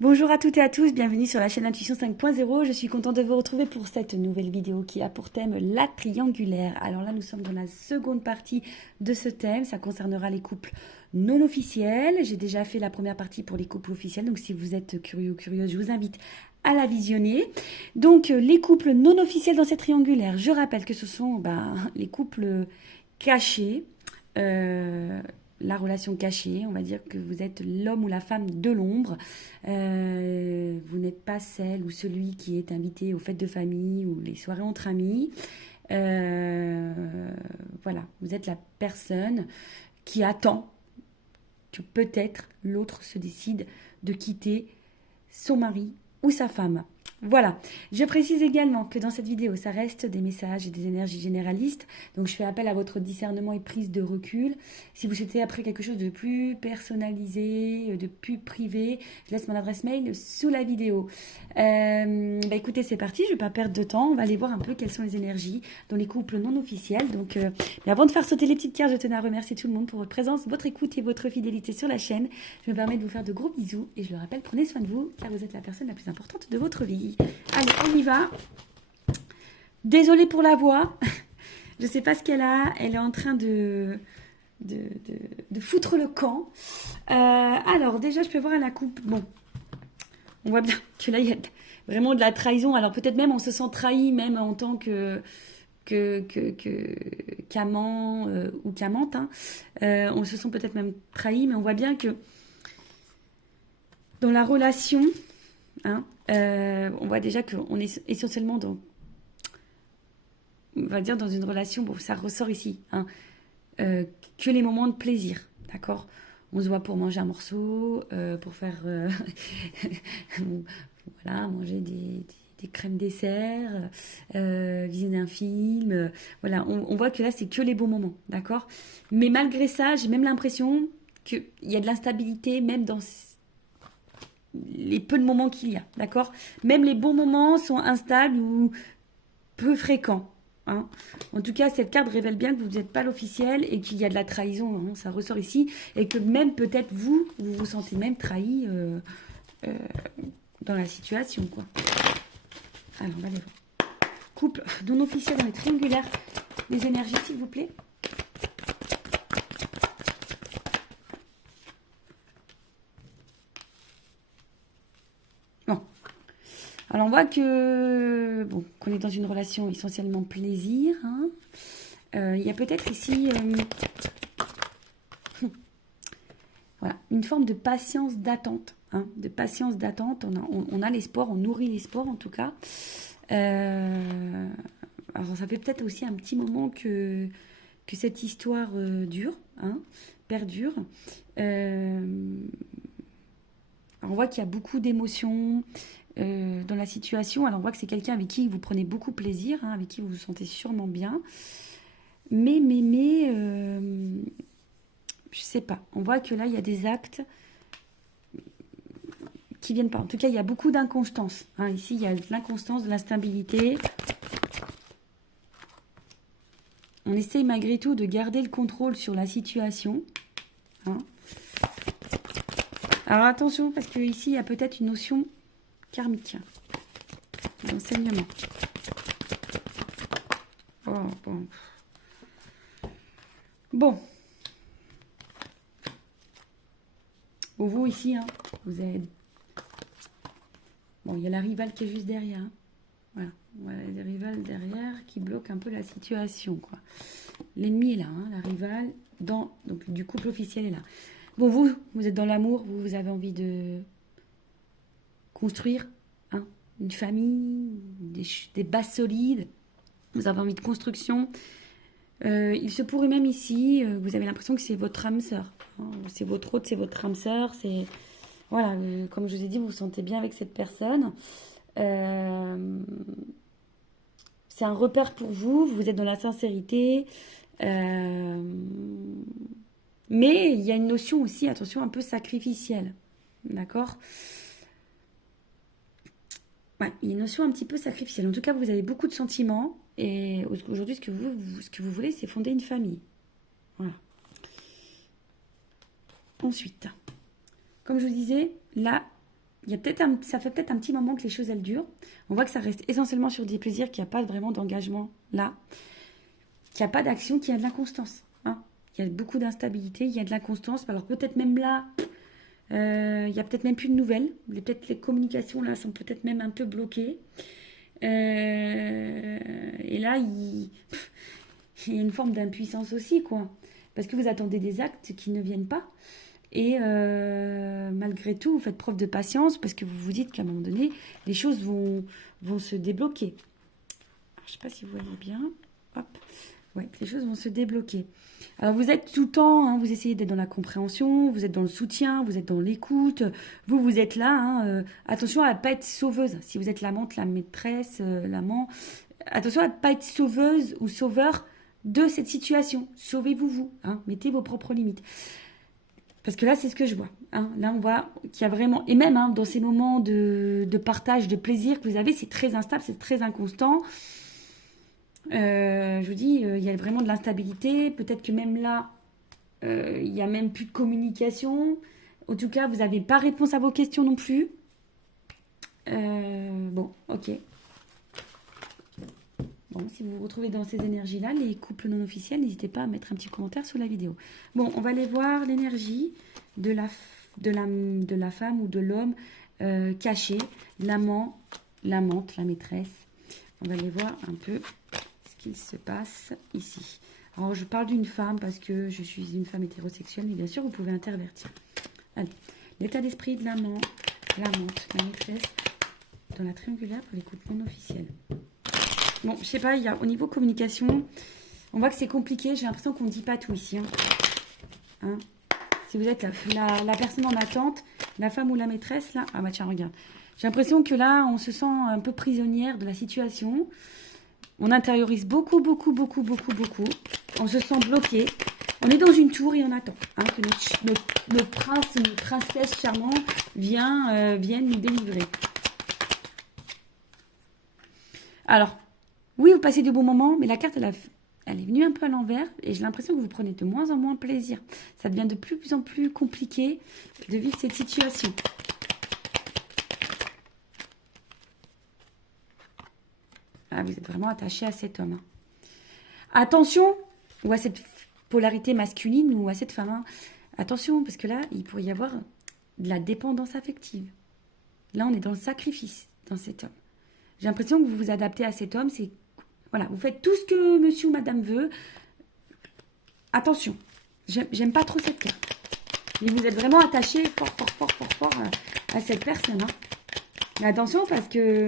Bonjour à toutes et à tous, bienvenue sur la chaîne Intuition 5.0. Je suis contente de vous retrouver pour cette nouvelle vidéo qui a pour thème la triangulaire. Alors là, nous sommes dans la seconde partie de ce thème. Ça concernera les couples non officiels. J'ai déjà fait la première partie pour les couples officiels. Donc si vous êtes curieux ou curieuse, je vous invite à la visionner. Donc les couples non officiels dans cette triangulaire, je rappelle que ce sont les couples cachés. La relation cachée, on va dire que vous êtes l'homme ou la femme de l'ombre. Vous n'êtes pas celle ou celui qui est invité aux fêtes de famille ou les soirées entre amis. Voilà, vous êtes la personne qui attend que peut-être l'autre se décide de quitter son mari ou sa femme. Voilà, je précise également que dans cette vidéo, ça reste des messages et des énergies généralistes, donc je fais appel à votre discernement et prise de recul. Si vous souhaitez après quelque chose de plus personnalisé, de plus privé, je laisse mon adresse mail sous la vidéo. Écoutez, c'est parti, je ne vais pas perdre de temps, on va aller voir un peu quelles sont les énergies dans les couples non officiels. Donc, mais avant de faire sauter les petites cartes, je tenais à remercier tout le monde pour votre présence, votre écoute et votre fidélité sur la chaîne. Je me permets de vous faire de gros bisous et je le rappelle, prenez soin de vous car vous êtes la personne la plus importante de votre vie. Allez, on y va. Désolée pour la voix. Je ne sais pas ce qu'elle a. Elle est en train de foutre le camp. Alors, déjà, je peux voir à la coupe. Bon, on voit bien que là, il y a vraiment de la trahison. Alors, peut-être même, on se sent trahi, même en tant qu'amant ou qu'amante. Hein. On se sent peut-être même trahi, mais on voit bien que dans la relation... Hein, on voit déjà qu'on est essentiellement dans, on va dire dans une relation, bon ça ressort ici, hein, que les moments de plaisir, d'accord. On se voit pour manger un morceau, pour faire, voilà, manger des crèmes dessert, visionner un film, voilà, on voit que là c'est que les bons moments, d'accord. Mais malgré ça, j'ai même l'impression qu'il y a de l'instabilité, même dans les peu de moments qu'il y a, d'accord. Même les bons moments sont instables ou peu fréquents. Hein. En tout cas, cette carte révèle bien que vous n'êtes pas l'officiel et qu'il y a de la trahison, hein, ça ressort ici, et que même peut-être vous vous sentez même trahi dans la situation, quoi. Alors, on va aller voir. Couple non officiel dans les triangulaires, les énergies, s'il vous plaît. Bon. Alors on voit que bon, qu'on est dans une relation essentiellement plaisir. Hein. Il y a peut-être ici voilà, une forme de patience d'attente. Hein, de patience d'attente. On a l'espoir, on nourrit l'espoir en tout cas. Alors ça fait peut-être aussi un petit moment que cette histoire dure, hein, perdure. Alors on voit qu'il y a beaucoup d'émotions dans la situation. Alors on voit que c'est quelqu'un avec qui vous prenez beaucoup plaisir, hein, avec qui vous vous sentez sûrement bien. Mais, je sais pas. On voit que là, il y a des actes qui viennent pas. En tout cas, il y a beaucoup d'inconstance. Hein. Ici, il y a de l'inconstance, de l'instabilité. On essaye malgré tout de garder le contrôle sur la situation. Hein. Alors attention, parce que ici, il y a peut-être une notion karmique d'enseignement. Oh, bon. Bon. Bon, vous ici, hein, vous avez... Bon, il y a la rivale qui est juste derrière. Hein. Voilà, les rivales derrière qui bloquent un peu la situation, quoi. L'ennemi est là, hein, la rivale donc, du couple officiel est là. Bon, vous êtes dans l'amour, vous avez envie de construire hein, une famille, des bases solides, vous avez envie de construction. Il se pourrait même ici, vous avez l'impression que c'est votre âme sœur. Hein, c'est votre hôte, c'est votre âme sœur. C'est, voilà, comme je vous ai dit, vous vous sentez bien avec cette personne. C'est un repère pour vous, vous êtes dans la sincérité. Mais il y a une notion aussi, attention, un peu sacrificielle. D'accord ? Ouais, il y a une notion un petit peu sacrificielle. En tout cas, vous avez beaucoup de sentiments. Et aujourd'hui, ce que vous voulez, c'est fonder une famille. Voilà. Ensuite, comme je vous disais, là, ça fait peut-être un petit moment que les choses, elles durent. On voit que ça reste essentiellement sur des plaisirs, qu'il n'y a pas vraiment d'engagement là, qu'il n'y a pas d'action, qu'il y a de l'inconstance. Hein. Il y a beaucoup d'instabilité, il y a de l'inconstance. Alors peut-être même là, il n'y a peut-être même plus de nouvelles. Peut-être les communications là sont peut-être même un peu bloquées. Et là, il y a une forme d'impuissance aussi, quoi. Parce que vous attendez des actes qui ne viennent pas. Et malgré tout, vous faites preuve de patience parce que vous vous dites qu'à un moment donné, les choses vont se débloquer. Alors, je ne sais pas si vous voyez bien. Hop. Ouais, les choses vont se débloquer. Alors, vous êtes tout le temps, hein, vous essayez d'être dans la compréhension, vous êtes dans le soutien, vous êtes dans l'écoute. Vous êtes là. Hein, attention à ne pas être sauveuse. Si vous êtes l'amante, la maîtresse, l'amant, attention à ne pas être sauveuse ou sauveur de cette situation. Sauvez-vous, vous. Hein, mettez vos propres limites. Parce que là, c'est ce que je vois. Hein. Là, on voit qu'il y a vraiment... Et même dans ces moments de partage, de plaisir que vous avez, c'est très instable, c'est très inconstant. Je vous dis, il y a vraiment de l'instabilité. Peut-être que même là, il n'y a même plus de communication. En tout cas, vous n'avez pas réponse à vos questions non plus. Bon, ok. Bon, si vous vous retrouvez dans ces énergies-là, les couples non officiels, n'hésitez pas à mettre un petit commentaire sous la vidéo. Bon, on va aller voir l'énergie de la femme ou de l'homme caché, l'amant, l'amante, la maîtresse. On va aller voir un peu ce qu'il se passe ici. Alors, je parle d'une femme parce que je suis une femme hétérosexuelle, mais bien sûr, vous pouvez intervertir. Allez, l'état d'esprit de l'amant, l'amante, la maîtresse, dans la triangulaire pour les couples non officiels. Bon, je sais pas, au niveau communication, on voit que c'est compliqué. J'ai l'impression qu'on ne dit pas tout ici. Hein. Si vous êtes la personne en attente, la femme ou la maîtresse, là... Ah bah tiens, regarde. J'ai l'impression que là, on se sent un peu prisonnière de la situation. On intériorise beaucoup. On se sent bloqué. On est dans une tour et on attend que notre prince ou notre princesse charmante vienne nous délivrer. Alors... Oui, vous passez de bons moments, mais la carte, elle est venue un peu à l'envers et j'ai l'impression que vous prenez de moins en moins plaisir. Ça devient de plus en plus compliqué de vivre cette situation. Ah, vous êtes vraiment attaché à cet homme. Hein. Attention, ou à cette polarité masculine ou à cette femme. Hein. Attention, parce que là, il pourrait y avoir de la dépendance affective. Là, on est dans le sacrifice dans cet homme. J'ai l'impression que vous vous adaptez à cet homme, c'est... Voilà, vous faites tout ce que monsieur ou madame veut. Attention, j'aime pas trop cette carte. Mais vous êtes vraiment attaché fort à cette personne. Hein. Mais attention parce que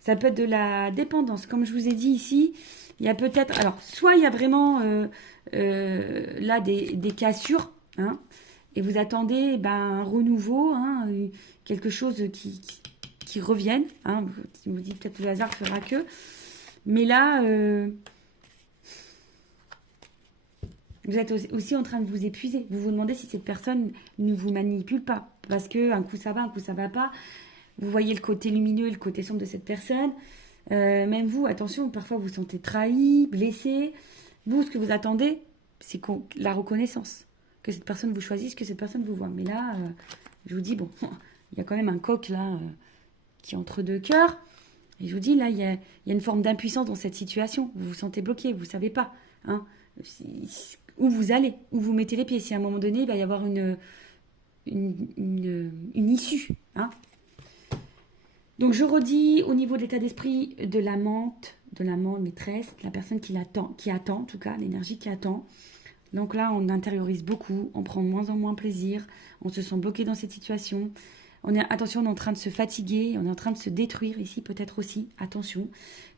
ça peut être de la dépendance. Comme je vous ai dit ici, il y a peut-être... Alors, soit il y a vraiment là des cassures, hein, et vous attendez un renouveau, hein, quelque chose qui revienne. Hein, vous dites peut-être que le hasard fera que... Mais là, vous êtes aussi en train de vous épuiser. Vous vous demandez si cette personne ne vous manipule pas. Parce qu'un coup ça va, un coup ça va pas. Vous voyez le côté lumineux et le côté sombre de cette personne. Même vous, attention, parfois vous vous sentez trahi, blessé. Vous, ce que vous attendez, c'est la reconnaissance. Que cette personne vous choisisse, que cette personne vous voit. Mais là, je vous dis, bon, il y a quand même un coq là qui est entre deux cœurs. Et je vous dis, là, il y a une forme d'impuissance dans cette situation. Vous vous sentez bloqué, vous ne savez pas hein, où vous allez, où vous mettez les pieds. Si à un moment donné, il va y avoir une issue. Hein. Donc, je redis, au niveau de l'état d'esprit de l'amante, maîtresse, la personne qui attend, en tout cas, l'énergie qui attend. Donc là, on intériorise beaucoup, on prend de moins en moins plaisir, on se sent bloqué dans cette situation. Attention, on est en train de se fatiguer, on est en train de se détruire ici, peut-être aussi, attention.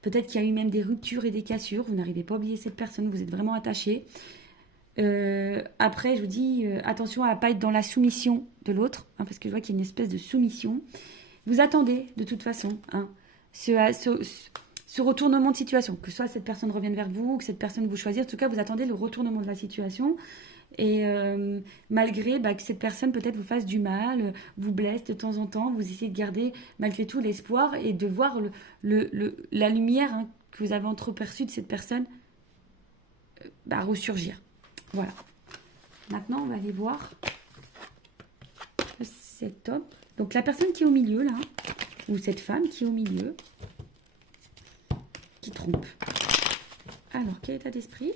Peut-être qu'il y a eu même des ruptures et des cassures, vous n'arrivez pas à oublier cette personne, vous êtes vraiment attaché. Après, je vous dis, attention à ne pas être dans la soumission de l'autre, hein, parce que je vois qu'il y a une espèce de soumission. Vous attendez, de toute façon, hein, ce retournement de situation, que soit cette personne revienne vers vous, que cette personne vous choisisse, en tout cas, vous attendez le retournement de la situation. Et malgré que cette personne peut-être vous fasse du mal, vous blesse de temps en temps, vous essayez de garder malgré tout l'espoir et de voir la lumière hein, que vous avez entreperçue de cette personne ressurgir. Voilà. Maintenant, on va aller voir cet homme, Donc la personne qui est au milieu, là, ou cette femme qui est au milieu, qui trompe. Alors, quel état d'esprit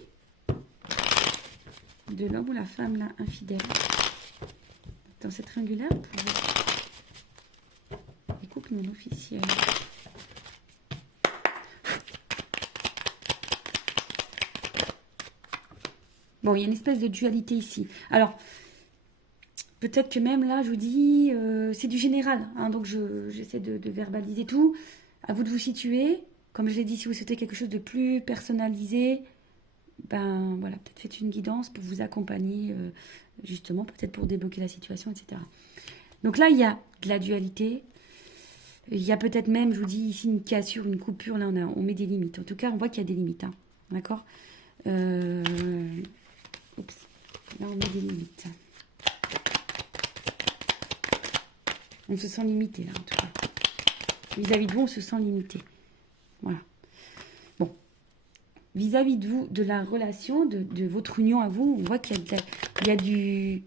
de l'homme ou la femme, là, infidèle, dans cette triangulaire pour les couples non officiels. Bon, il y a une espèce de dualité ici. Alors, peut-être que même là, je vous dis, c'est du général. Hein, donc, j'essaie de verbaliser tout. À vous de vous situer. Comme je l'ai dit, si vous souhaitez quelque chose de plus personnalisé, ben voilà, peut-être faites une guidance pour vous accompagner, justement, peut-être pour débloquer la situation, etc. Donc là, il y a de la dualité. Il y a peut-être même, je vous dis ici, une cassure, une coupure. Là, on met des limites. En tout cas, on voit qu'il y a des limites. Hein, d'accord. Oups. Là, on met des limites. On se sent limité, là, en tout cas. Vis-à-vis de vous, on se sent limité. Voilà. Bon. Vis-à-vis de vous, de la relation, de votre union à vous, on voit qu'il y a de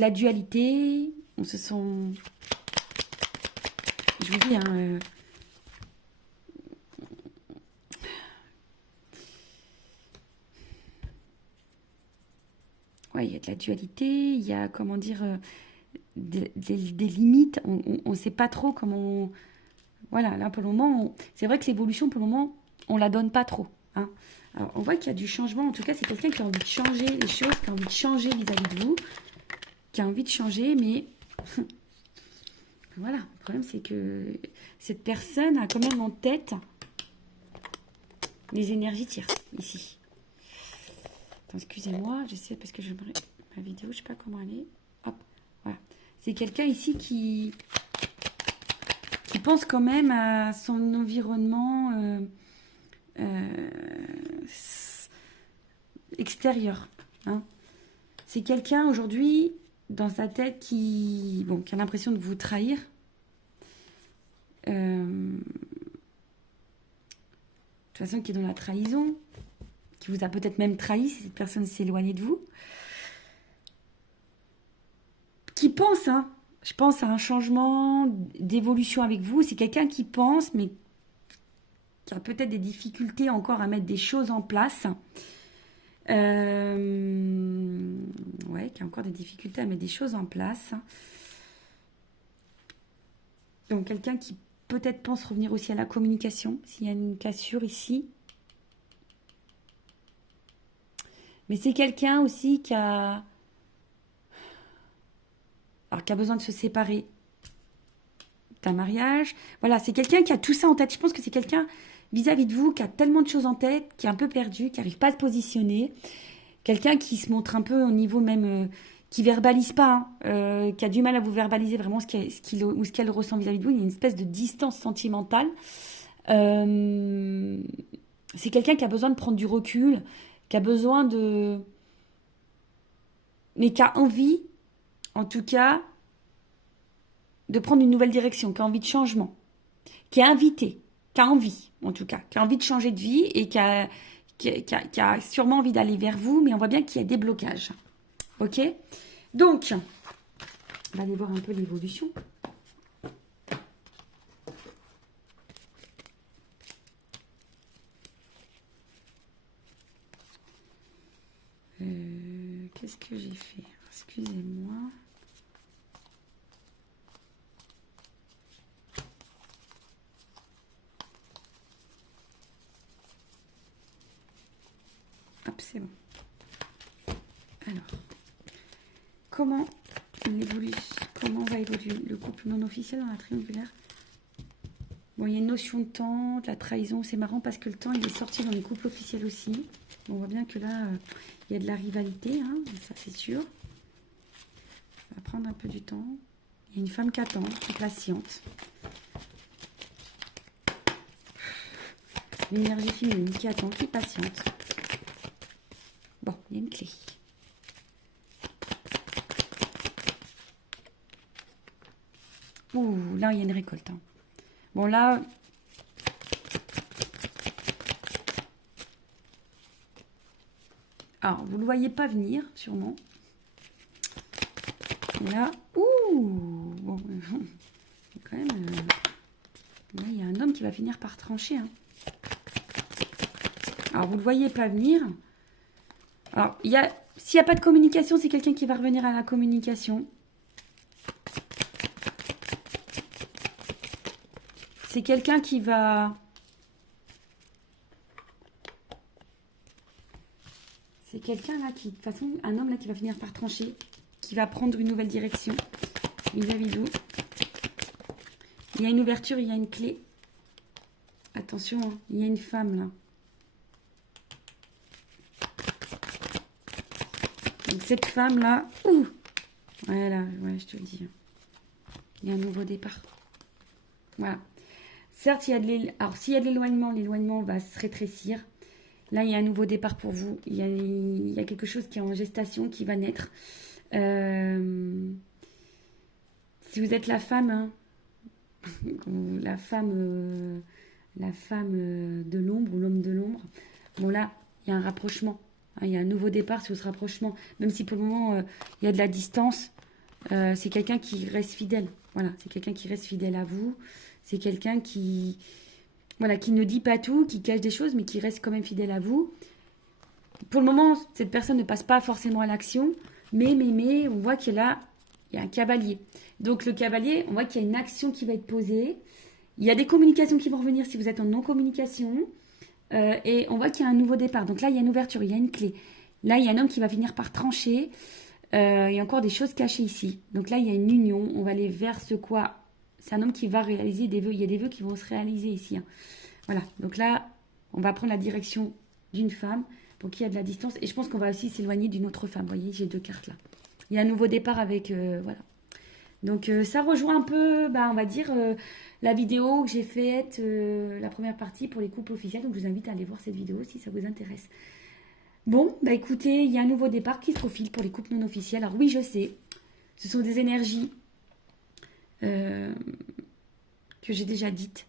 la dualité. On se sent... Je vous dis, hein... ouais, il y a de la dualité, il y a, comment dire, des limites. On ne sait pas trop comment... Voilà, là, pour le moment, c'est vrai que l'évolution, pour le moment, on la donne pas trop. Hein. Alors, on voit qu'il y a du changement. En tout cas, c'est quelqu'un qui a envie de changer les choses, qui a envie de changer vis-à-vis de vous, qui a envie de changer, mais... voilà, le problème, c'est que cette personne a quand même en tête les énergies tierces, ici. Attends, excusez-moi, j'essaie parce que ma vidéo, je sais pas comment elle est. Hop, voilà. C'est quelqu'un ici qui pense quand même à son environnement extérieur. Hein. C'est quelqu'un aujourd'hui dans sa tête qui a l'impression de vous trahir. De toute façon, qui est dans la trahison, qui vous a peut-être même trahi si cette personne s'est éloignée de vous. Qui pense, hein, je pense à un changement d'évolution avec vous. C'est quelqu'un qui pense, mais qui a peut-être des difficultés encore à mettre des choses en place. Ouais, qui a encore des difficultés à mettre des choses en place. Donc, quelqu'un qui peut-être pense revenir aussi à la communication, s'il y a une cassure ici. Mais c'est quelqu'un aussi qui a besoin de se séparer d'un mariage. Voilà, c'est quelqu'un qui a tout ça en tête. Je pense que c'est quelqu'un vis-à-vis de vous qui a tellement de choses en tête, qui est un peu perdu, qui n'arrive pas à se positionner. Quelqu'un qui se montre un peu au niveau même... qui verbalise pas, qui a du mal à vous verbaliser vraiment ce qu'elle ressent vis-à-vis de vous. Il y a une espèce de distance sentimentale. C'est quelqu'un qui a besoin de prendre du recul, qui a besoin de... mais qui a envie, en tout cas, de prendre une nouvelle direction, qui a envie de changement, qui est invité, qui a envie, en tout cas, qui a envie de changer de vie et qui a sûrement envie d'aller vers vous, mais on voit bien qu'il y a des blocages. Ok ? Donc, on va aller voir un peu l'évolution. Qu'est-ce que j'ai fait? Excusez-moi. Hop, c'est bon. Alors, comment va évoluer le couple non officiel dans la triangulaire? Bon, il y a une notion de temps, de la trahison. C'est marrant parce que le temps, il est sorti dans les couples officiels aussi. Bon, on voit bien que là, il y a de la rivalité, hein, ça c'est sûr. Ça va prendre un peu du temps. Il y a une femme qui attend, qui patiente. L'énergie féminine qui attend, qui patiente. Bon, il y a une clé. Ouh, là, il y a une récolte. Hein. Bon, là... Alors, vous ne le voyez pas venir, sûrement. Et là, ouh, quand même... là, il y a un homme qui va finir par trancher. Hein. Alors, vous ne le voyez pas venir. Alors, s'il n'y a pas de communication, c'est quelqu'un qui va revenir à la communication. C'est quelqu'un qui va... C'est quelqu'un là qui... De toute façon, un homme là qui va finir par trancher. Qui va prendre une nouvelle direction. Vis-à-vis d'où. Il y a une ouverture, il y a une clé. Attention, hein, il y a une femme là. Donc cette femme là... Ouh, voilà, ouais, je te le dis. Il y a un nouveau départ. Voilà. Certes, il y a de alors s'il y a de l'éloignement va se rétrécir. Là, il y a un nouveau départ pour vous. Il y a quelque chose qui est en gestation, qui va naître. Si vous êtes la femme, hein, la femme de l'ombre ou l'homme de l'ombre, bon là, il y a un rapprochement. Hein, il y a un nouveau départ sur ce rapprochement. Même si pour le moment, il y a de la distance, c'est quelqu'un qui reste fidèle. Voilà, c'est quelqu'un qui reste fidèle à vous. C'est quelqu'un qui ne dit pas tout, qui cache des choses, mais qui reste quand même fidèle à vous. Pour le moment, cette personne ne passe pas forcément à l'action, mais, on voit qu'il y a un cavalier. Donc, le cavalier, on voit qu'il y a une action qui va être posée. Il y a des communications qui vont revenir si vous êtes en non-communication. Et on voit qu'il y a un nouveau départ. Donc là, il y a une ouverture, il y a une clé. Là, il y a un homme qui va finir par trancher. Il y a encore des choses cachées ici. Donc là, il y a une union. On va aller vers ce quoi... C'est un homme qui va réaliser des vœux. Il y a des vœux qui vont se réaliser ici. Hein. Voilà. Donc là, on va prendre la direction d'une femme pour qu'il y ait de la distance. Et je pense qu'on va aussi s'éloigner d'une autre femme. Vous voyez, j'ai 2 cartes là. Il y a un nouveau départ avec... voilà. Donc ça rejoint un peu, on va dire, la vidéo que j'ai faite, la première partie pour les couples officiels. Donc je vous invite à aller voir cette vidéo si ça vous intéresse. Bon, écoutez, il y a un nouveau départ qui se profile pour les couples non officiels. Alors oui, je sais, ce sont des énergies que j'ai déjà dites.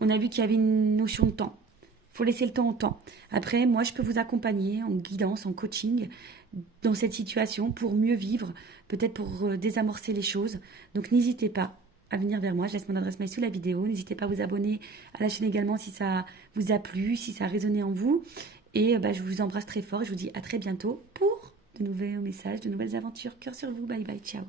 On a vu qu'il y avait une notion de temps. Il faut laisser le temps au temps. Après, moi, je peux vous accompagner en guidance, en coaching dans cette situation pour mieux vivre, peut-être pour désamorcer les choses. Donc, n'hésitez pas à venir vers moi. Je laisse mon adresse mail sous la vidéo. N'hésitez pas à vous abonner à la chaîne également si ça vous a plu, si ça a résonné en vous. Et je vous embrasse très fort et je vous dis à très bientôt pour de nouveaux messages, de nouvelles aventures. Cœur sur vous. Bye bye. Ciao.